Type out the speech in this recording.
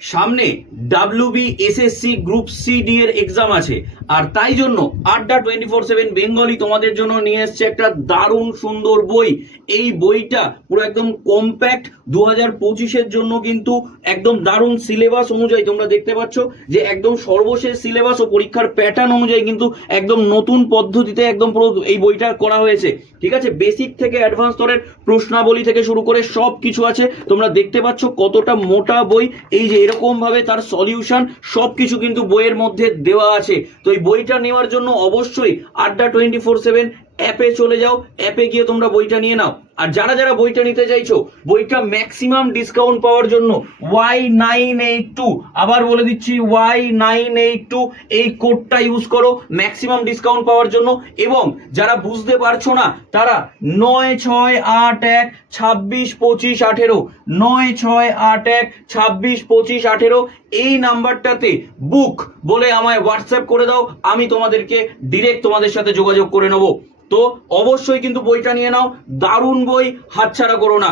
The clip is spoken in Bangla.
সামনে WBSSC গ্রুপ CD এর এক্সাম আছে, আর তাই জন্য আড্ডা 24/7 বেঙ্গলি তোমাদের জন্য নিয়ে এসছে একটা দারুণ সুন্দর বই। এই বইটা পুরো একদম কম্প্যাক্ট 2025-এর জন্য, কিন্তু একদম দারুণ সিলেবাস অনুযায়ী তোমরা দেখতে পাচ্ছ যে একদম সর্বশেষ সিলেবাস ও পরীক্ষার প্যাটার্ন অনুযায়ী কিন্তু একদম নতুন পদ্ধতিতে একদম পুরো এই বইটা করা হয়েছে। ঠিক আছে, বেসিক থেকে অ্যাডভান্স স্তরের প্রশ্নাবলী থেকে শুরু করে সব কিছু আছে। তোমরা দেখতে পাচ্ছ কতটা মোটা বই, এই যে এরকম ভাবে তার সলিউশন সবকিছু কিন্তু বইয়ের মধ্যে দেওয়া আছে। তো এই বইটা নেওয়ার জন্য অবশ্যই আড্ডা 24/7 অ্যাপে চলে যাও, অ্যাপে গিয়ে তোমরা বইটা নিয়ে নাও। আর যারা যারা বইটা নিতে চাইছো, বইটা ম্যাক্সিমাম ডিসকাউন্ট পাওয়ার জন্য Y982, আবার বলে দিচ্ছি Y982 এই কোডটা ইউজ করো ম্যাক্সিমাম ডিসকাউন্ট পাওয়ার জন্য। এবং যারা বুঝতে পারছো না তারা 9681262518 9681262518 এই নাম্বারটাতে বুক বলে আমায় হোয়াটসঅ্যাপ করে দাও, আমি তোমাদেরকে ডিরেক্ট তোমাদের সাথে যোগাযোগ করে নেবো। তো অবশ্যই কিন্তু বইটা নিয়ে নাও, দারুণ বই, হাতছাড়া করো না।